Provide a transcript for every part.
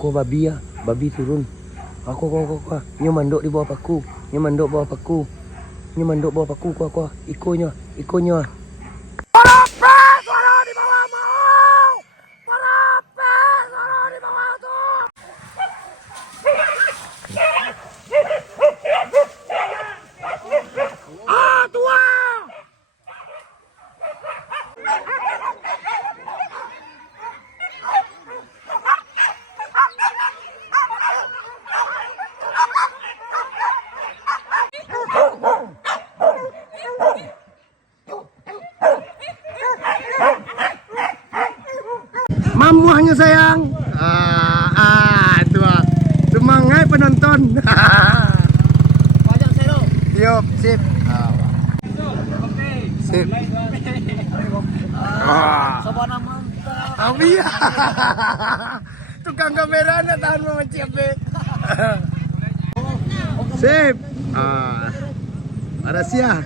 Aku babi ya, babi turun. Aku. Nyo manduk di bawah paku. Nyo manduk bawah paku. Nyo manduk bawah paku aku. Ikonya. Mamuahnya sayang. Tua. Semangat penonton. Pajak zero. Siap, sip. Sip. Sabana mantap. Abi. Tukang kamera nak tahan memecik be. Sip. Ada sia.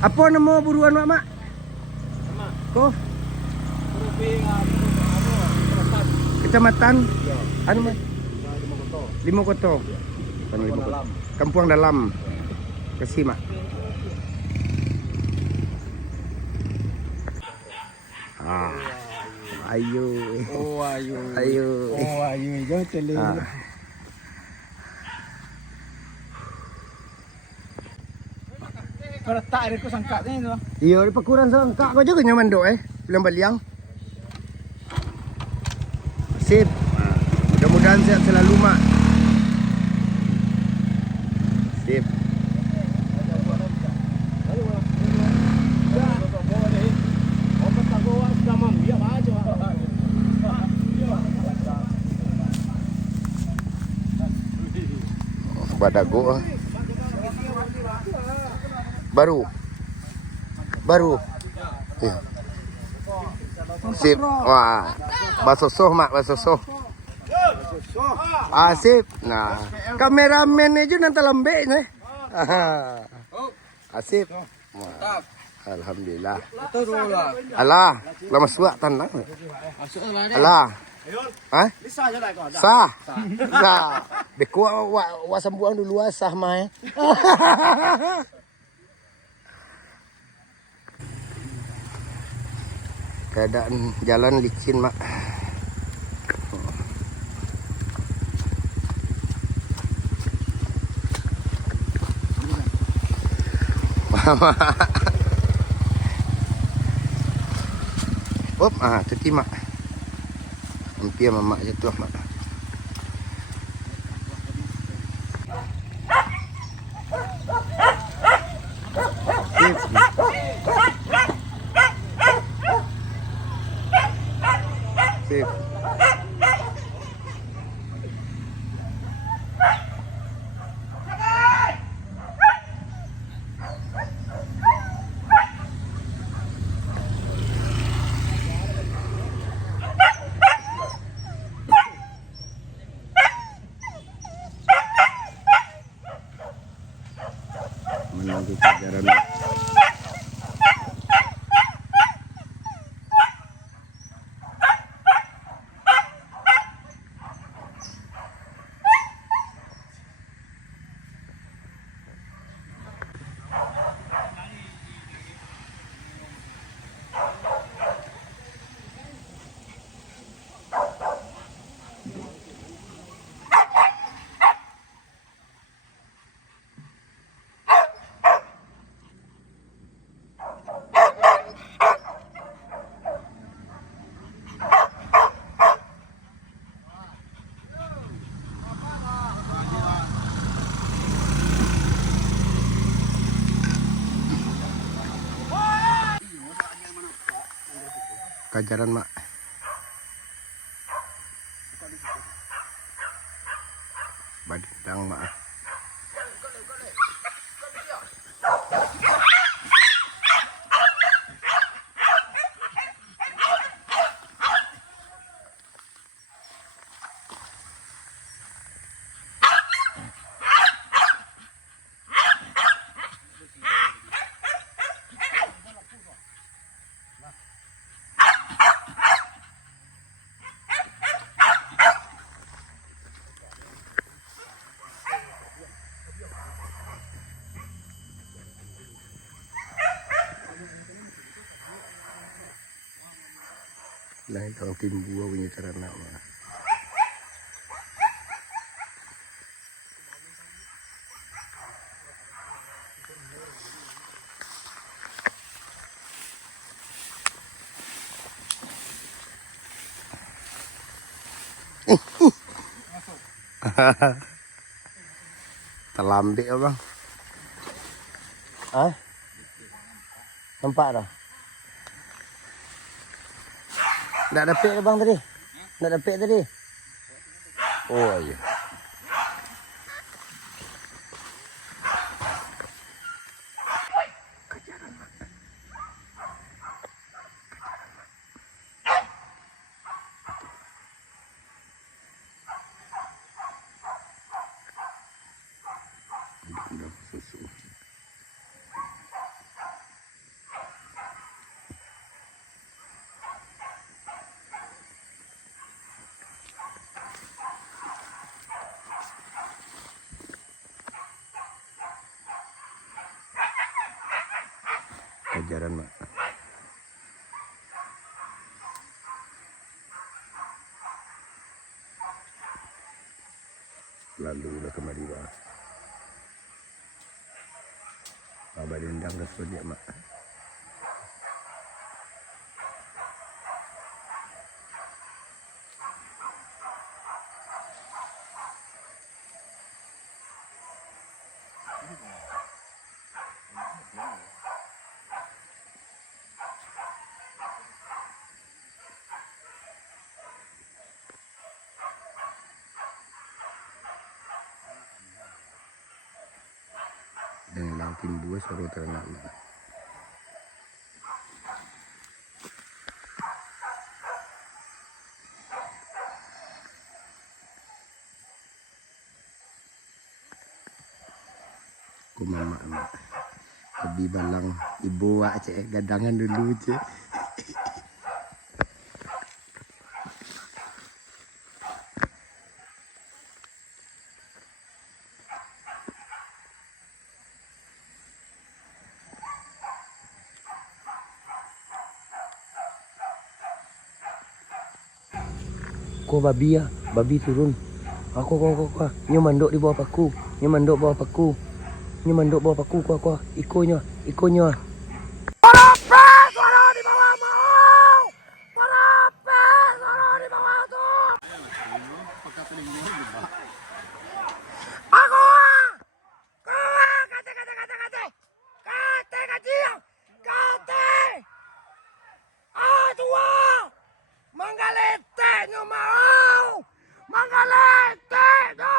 Apa nama buruan mak? Ko? Kecamatan? Anu mas? Limokoto. Kampung Dalam. Kasih mak. Ayo. Jangan tele. Kalau tak ada kau sangkat ni tu. Iya, di pakuran sangka kau juga nyaman dok bilang baliang. Sip. Mudah-mudahan sehat selalu mak. Sip. Pada gua baru ya. Sip. Wah, basosoh mak, basosoh. Sip. Nah, kameramen aja nanti lembek nih. Asip. Wah, alhamdulillah. Alah, lama suak tanah. Alah. Hah? Sah. Deku wa sambuang dulu sah mai. Keadaan jalan licin mak. Op, tadi mak. Hampir mamak jatuh mak. Sip. Menunggu pelajaran. Kajaran mak. Badang mak. Lah itu timbu punya ternak mah. Terlambat ya bang. Ah? Nampak dah? Tak ada pek bang tadi? Tak ada pek tadi? Oh iya. Susu. Ajaran mak. Lalu udah kemari bang. Abah dendang ke dia mak. Dengan timbu suruh ternak mak. Ku mama mak. Lebih balang ibu wak cek gadangan dulu cek. Kau babi ya, babi turun. Aku. Nyo manduk di bawah paku. Nyo manduk bawah paku. Nyo manduk bawah paku ku. Ikonya. Suara di bawah mau. Parape, suara di bawah tuh. Aku. Kate. Kate kecil. Kate. Tua. Manggalete nyo mau. Manggalete nyo.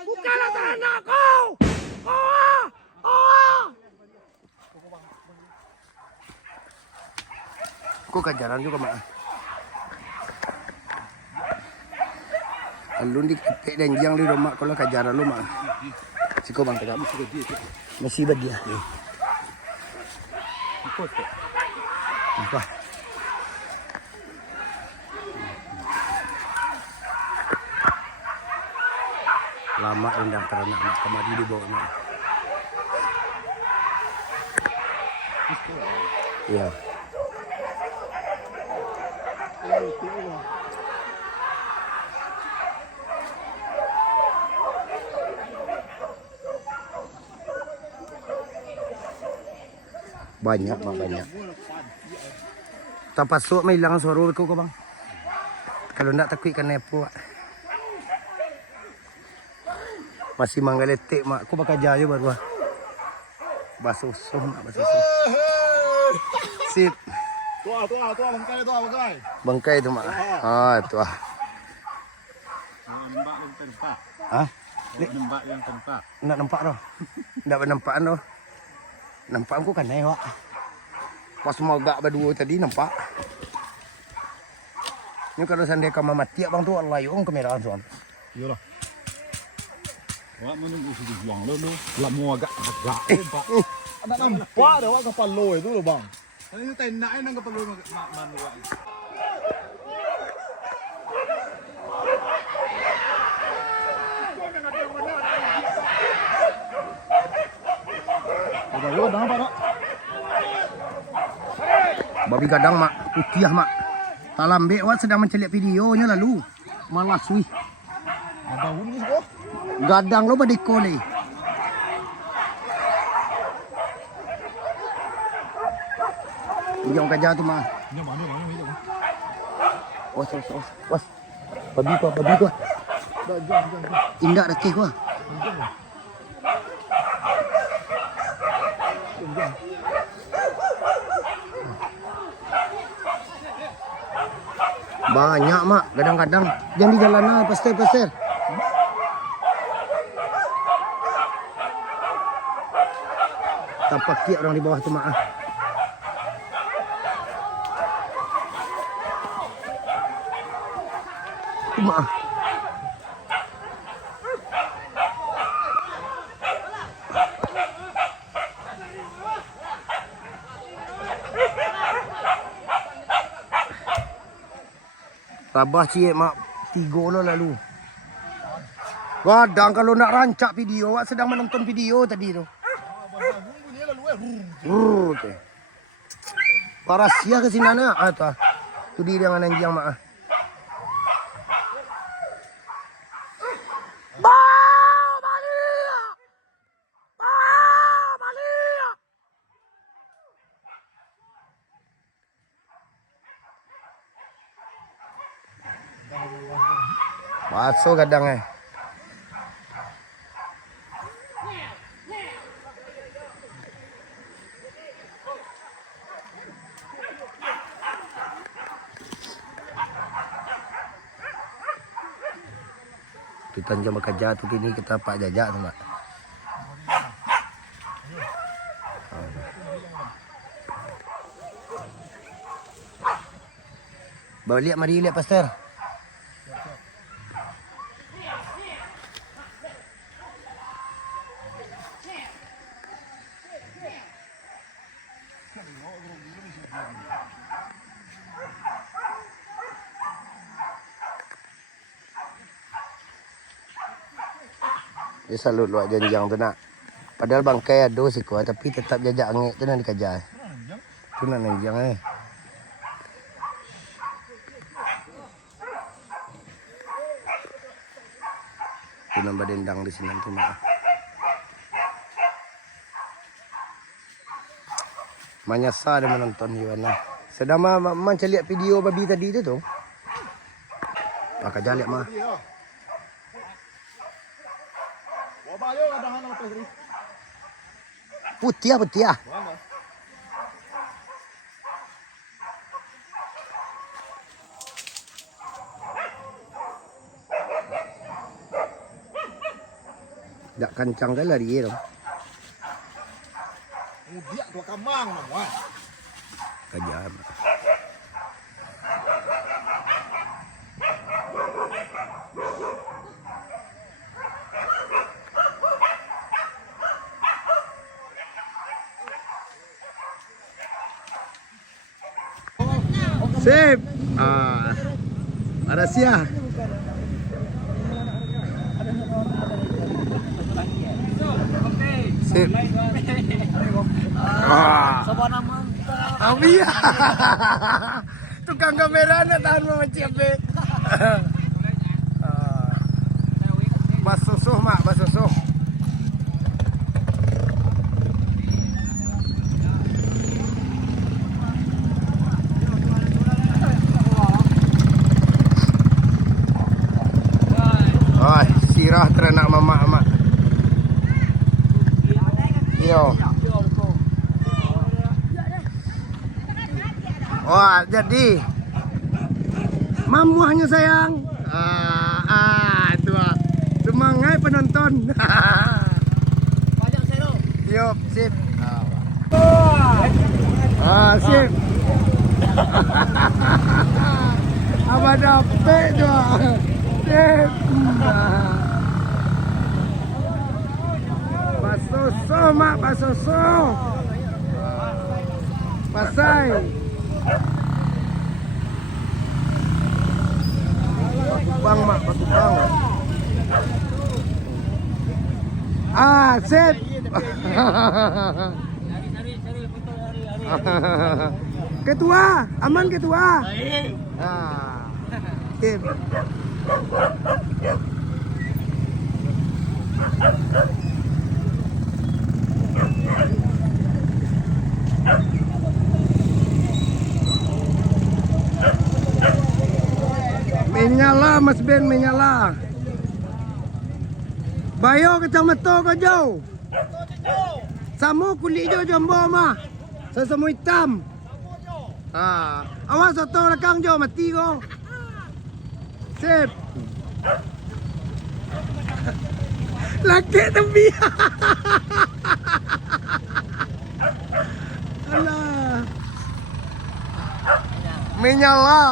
Buka lah tanahku. Kok kajaran juga mak. Alun di kepek dan jiang di rumah kalau kajaran lu mak. Siko bang tegak. Masih badia. Apa? Lama rendang ternak mak kemari di bawah mak. Iya. Banyak mak banyak. Tak pasuk mai hilang suara kau bang. Kalau nak takut kan nepo. Masih manggaletik mak. Aku pakai jaya baru. Basusuh mak basusuh. Sip. Tua, bangkai. Bangkai tu mak. Ah, tu ah. Nampak yang tempat. Hah? Nampak yang tempat. Nak nampak dah. Nak nampak dah. Nampak aku kan naik wak. Pas magak berdua tadi nampak. Ni kalau sandai kamu mati abang tu Allah yung kamera soal. Iyalah. Wak menunggu sudah buang lalu. Lah mau agak Pak. Ada nampak dah wak kapal lo itu loh bang. Ini tenak nang kapal lo manual. Ada dah pak. Babi gadang mak, putih mak. Talambe wat sedang mencelik videonya lalu. Malas wih. Ada unis kok. Gadang lo badiko le. Yang kerja tu mah. Ini mana ini. Was. Babi ko. Indah dah kek ko. Banyak mak, kadang-kadang yang di jalanan pasir. Tampak kia orang di bawah tu mak. Tu mak. Tabah cik mak 3 lo lalu. Gadang kalau nak rancak video, awak sedang menonton video tadi tu. Okay. Parasia ke sini na? Ah, tu dia dengan anjing mak. Masuk kadang Kita jam bekerja tu kini kita pak jajak tu mak. Balik mari lihat pastor. Dia selalu luak janjang tu nak. Padahal bangkai ada si kuat tapi tetap jajak angin tu nak dikejar. Tu nak nanjang Tu nambah dendang di sini tu mak. Manyasa dia menonton Yuana. Sedang macam lihat video babi tadi tu. Pakai jalik mah. Putih. Tak kencang dah lari tu. Dia dua kamang nama. Kejam. Sip. Ada sia. Sip. Sobat nama. Abi. Tukang kamera nak tahan macam be. Bas susuh mak, bas susuh. Sirah teranak mamak. Yo. Wah, jadi mamuahnya sayang. Itu semangat penonton. Banyak sero. Yup, sip. Sip. Apa dapet tu? Sip. Basoso mak, basoso. Pasai. Bang mak, batu bang. Sip. Cari foto hari. Ketua, aman ketua. Baik. Ah. Sip. Menyala Mas Ben, menyala. Bayo kacamata kau jauh. Samu kulit hijau jombo mah. Sasamu hitam. Ah, awas soto belakang jauh mati kau. Sip. Laki tepi. Alah. Menyala.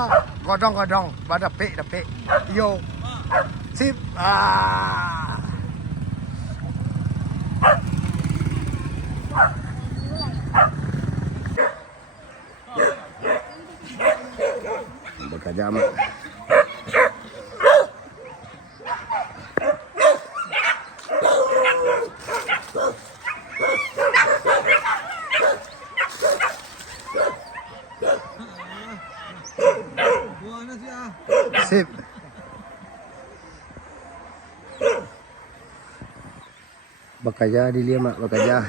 Godong-godong, pada dapik. Yo. Sip. Ah. Bekerja amat. Sip. Bekerja di dia mak bekerja.